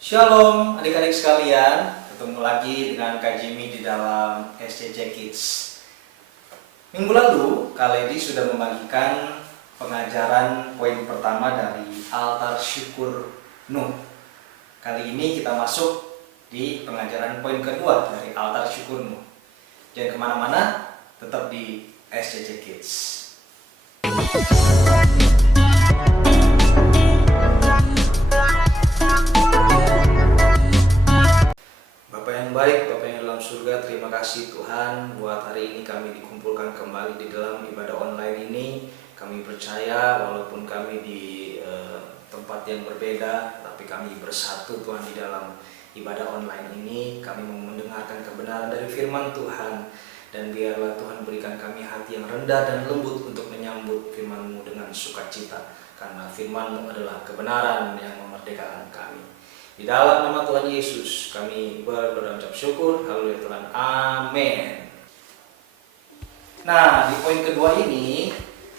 Shalom adik-adik sekalian, ketemu lagi dengan Kak Jimmy di dalam SCC Kids. Minggu lalu, Kak Lady sudah membagikan pengajaran poin pertama dari altar syukur Nuh. Kali ini kita masuk di pengajaran poin kedua dari altar syukur Nuh. Jangan kemana-mana, tetap di SCC Kids. Bapak yang baik, Bapak yang dalam surga, terima kasih Tuhan buat hari ini kami dikumpulkan kembali di dalam ibadah online ini. Kami percaya walaupun kami di tempat yang berbeda, tapi kami bersatu Tuhan di dalam ibadah online ini. Kami mau mendengarkan kebenaran dari firman Tuhan, dan biarlah Tuhan berikan kami hati yang rendah dan lembut untuk menyambut firman-Mu dengan sukacita, karena firman-Mu adalah kebenaran yang memerdekakan kami. Di dalam nama Tuhan Yesus kami berdoa dan ucap syukur. Haleluya Tuhan. Amin. Nah, di poin kedua ini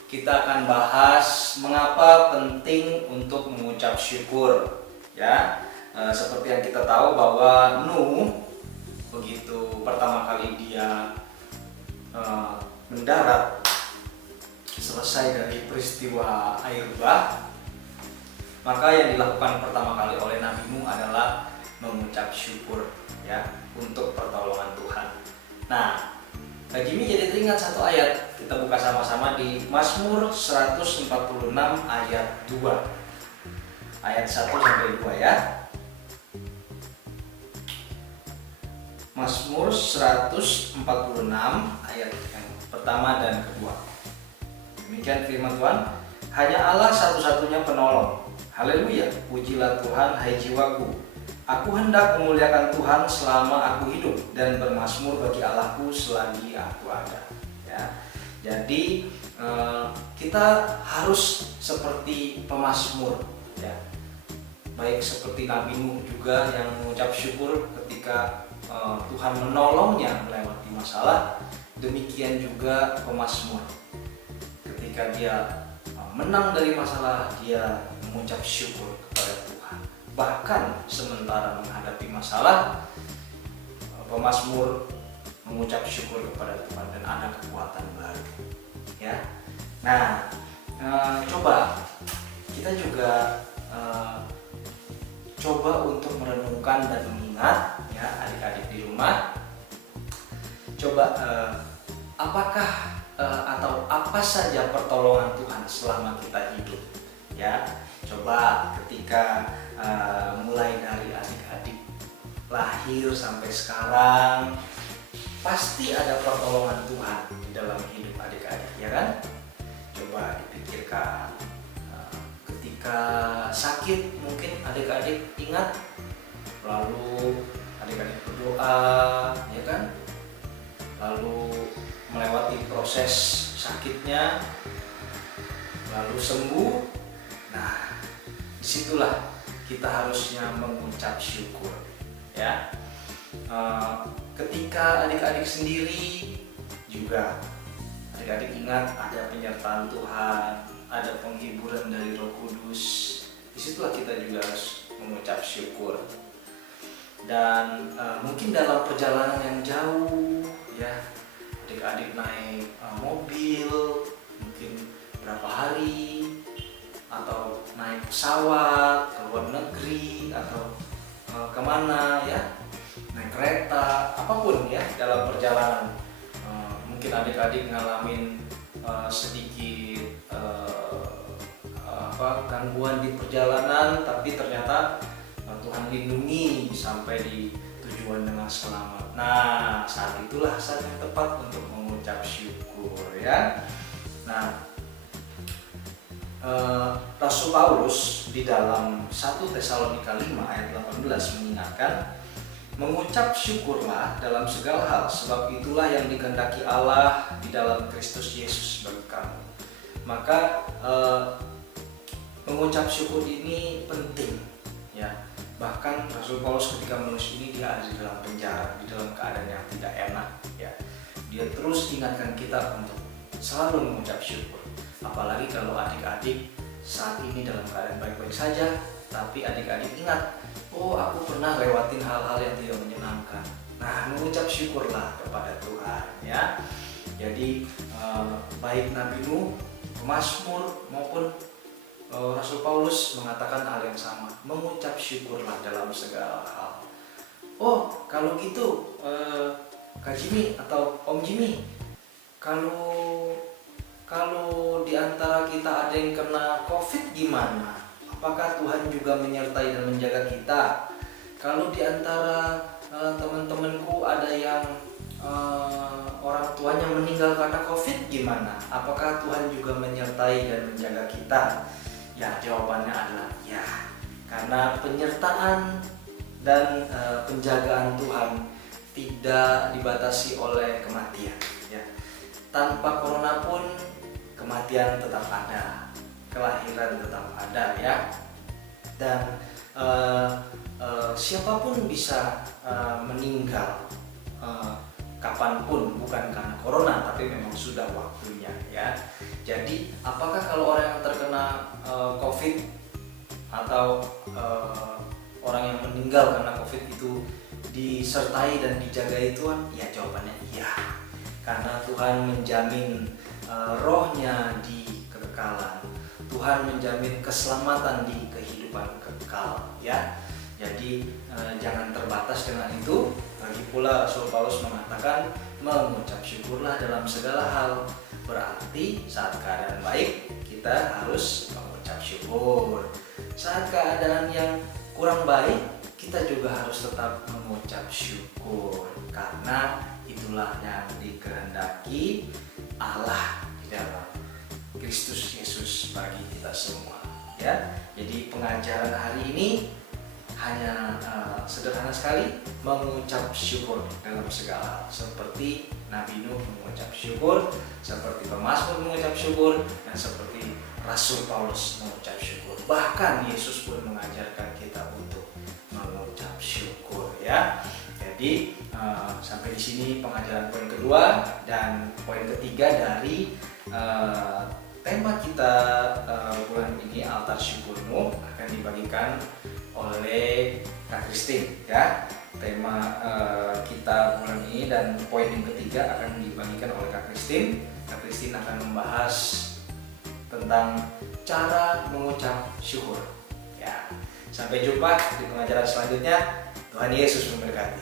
kita akan bahas mengapa penting untuk mengucap syukur. Ya, seperti yang kita tahu bahwa Nuh begitu pertama kali dia mendarat selesai dari peristiwa air bah, maka yang dilakukan pertama kali oleh Nabi Nuh adalah mengucap syukur ya untuk pertolongan Tuhan. Nah, Kak Jimmy jadi teringat satu ayat. Kita buka sama-sama di Mazmur 146 ayat 2. Ayat 1 sampai 2 ya. Mazmur 146 ayat yang pertama dan kedua. Demikian firman Tuhan, hanya Allah satu-satunya penolong. Haleluya, pujilah Tuhan hai jiwaku. Aku hendak memuliakan Tuhan selama aku hidup, dan bermazmur bagi Allahku selagi aku ada. Ya. Jadi kita harus seperti pemazmur, ya. Baik seperti Nabi Nuh juga yang mengucap syukur ketika Tuhan menolongnya melewati masalah. Demikian juga pemazmur, ketika dia menang dari masalah, dia mengucap syukur kepada Tuhan. Bahkan sementara menghadapi masalah, pemazmur mengucap syukur kepada Tuhan dan ada kekuatan baru. Ya, nah, coba kita juga coba untuk merenungkan dan mengingat, ya adik-adik di rumah. Coba apakah atau apa saja pertolongan Tuhan selama kita hidup, ya. Coba ketika mulai dari adik-adik lahir sampai sekarang, pasti ada pertolongan Tuhan di dalam hidup adik-adik, ya kan? Coba dipikirkan, ketika sakit mungkin adik-adik ingat, lalu adik-adik berdoa, ya kan? Lalu melewati proses sakitnya, lalu sembuh. Nah, disitulah kita harusnya mengucap syukur, ya. Ketika adik-adik sendiri juga, adik-adik ingat ada penyertaan Tuhan, ada penghiburan dari Roh Kudus. Disitulah kita juga harus mengucap syukur. Dan mungkin dalam perjalanan yang jauh, ya, adik-adik naik mobil mungkin berapa hari, atau naik pesawat ke luar negeri, atau kemana, ya, naik kereta, apapun ya dalam perjalanan. Mungkin adik-adik ngalamin sedikit gangguan di perjalanan, tapi ternyata Tuhan lindungi sampai di tujuan dengan selamat. Nah, saat itulah saat yang tepat untuk mengucap syukur, ya. Nah, Rasul Paulus di dalam 1 Tesalonika 5 ayat 18 mengingatkan, mengucap syukurlah dalam segala hal, sebab itulah yang dikehendaki Allah di dalam Kristus Yesus bagi kamu. Maka mengucap syukur ini penting, ya. Bahkan Rasul Paulus ketika menulis ini, dia ada di dalam penjara, di dalam keadaan yang tidak enak, ya. Dia terus ingatkan kita untuk selalu mengucap syukur. Apalagi kalau adik-adik saat ini dalam keadaan baik-baik saja, tapi adik-adik ingat, oh aku pernah lewatin hal-hal yang tidak menyenangkan. Nah, mengucap syukurlah kepada Tuhan ya. Jadi baik Nabi Nuh, Mazmur maupun Rasul Paulus mengatakan hal yang sama, mengucap syukurlah dalam segala hal. Oh, kalau gitu Kak Jimmy atau Om Jimmy, kalau di antara kita ada yang kena COVID gimana? Apakah Tuhan juga menyertai dan menjaga kita? Kalau di antara teman-temanku ada yang orang tuanya meninggal karena COVID gimana? Apakah Tuhan juga menyertai dan menjaga kita? Ya, jawabannya adalah ya. Karena penyertaan dan penjagaan Tuhan tidak dibatasi oleh kematian. Ya. Tanpa corona pun kematian tetap ada, kelahiran tetap ada ya. Dan siapapun bisa meninggal kapanpun, bukan karena corona tapi memang sudah waktunya ya. Jadi apakah kalau orang yang terkena COVID atau orang yang meninggal karena COVID itu disertai dan dijagai Tuhan? Ya, jawabannya iya. Karena Tuhan menjamin rohnya di kekekalan. Tuhan menjamin keselamatan di kehidupan kekal ya. Jadi jangan terbatas dengan itu. Lagi pula Rasul Paulus mengatakan mengucap syukurlah dalam segala hal. Berarti saat keadaan baik kita harus mengucap syukur. Saat keadaan yang kurang baik kita juga harus tetap mengucap syukur. Karena itulah yang dikehendaki Allah di dalam Kristus Yesus bagi kita semua ya. Jadi pengajaran hari ini hanya sederhana sekali, mengucap syukur dalam segala hal. Seperti Nabi Nuh mengucap syukur, seperti pemazmur mengucap syukur, dan seperti Rasul Paulus mengucap syukur. Bahkan Yesus pun mengajarkan kita untuk mengucap syukur ya. Jadi sampai di sini pengajaran poin kedua, dan poin ketiga dari tema kita bulan ini, altar syukurmu, akan dibagikan oleh Kak Christine ya. Tema kita bulan ini dan poin yang ketiga akan dibagikan oleh Kak Christine. Kak Christine akan membahas tentang cara mengucap syukur ya. Sampai jumpa di pengajaran selanjutnya. Tuhan Yesus memberkati.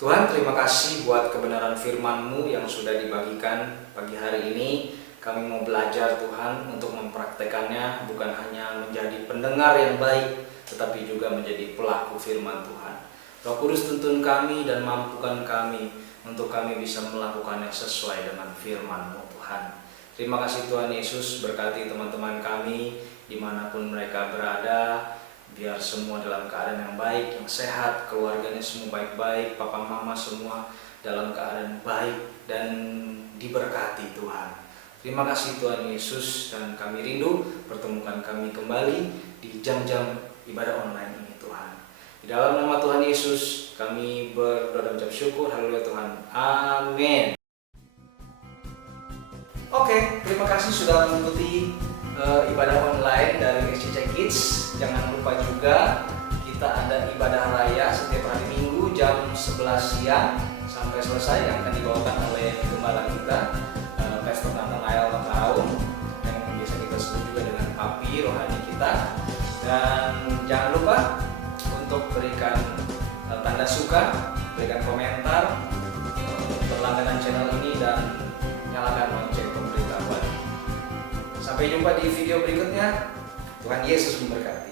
Tuhan, terima kasih buat kebenaran firman-Mu yang sudah dibagikan pagi hari ini. Kami mau belajar Tuhan untuk mempraktekannya, bukan hanya menjadi pendengar yang baik, tetapi juga menjadi pelaku firman Tuhan. Roh Kudus, tuntun kami dan mampukan kami untuk kami bisa melakukannya sesuai dengan firman-Mu Tuhan. Terima kasih Tuhan Yesus, berkati teman-teman kami dimanapun mereka berada. Biar semua dalam keadaan yang baik, yang sehat, keluarganya semua baik-baik, papa mama semua dalam keadaan baik dan diberkati Tuhan. Terima kasih Tuhan Yesus, dan kami rindu pertemukan kami kembali di jam-jam ibadah online ini Tuhan. Di dalam nama Tuhan Yesus kami berdoa dan ucap syukur. Haleluya Tuhan. Amin. Oke, terima kasih sudah mengikuti ibadah online dari SCC Kids. Jangan lupa juga kita ada ibadah raya setiap hari Minggu jam 11 siang sampai selesai, yang akan dibawakan oleh gembala kita, Pastor Nathanael Tahun, yang biasa kita sebut juga dengan Papi rohani kita. Dan jangan lupa untuk berikan tanda suka, berikan komentar, berlangganan channel ini, dan nyalakan lonceng pemberitahuan. Sampai jumpa di video berikutnya. Tuhan Yesus memberkati.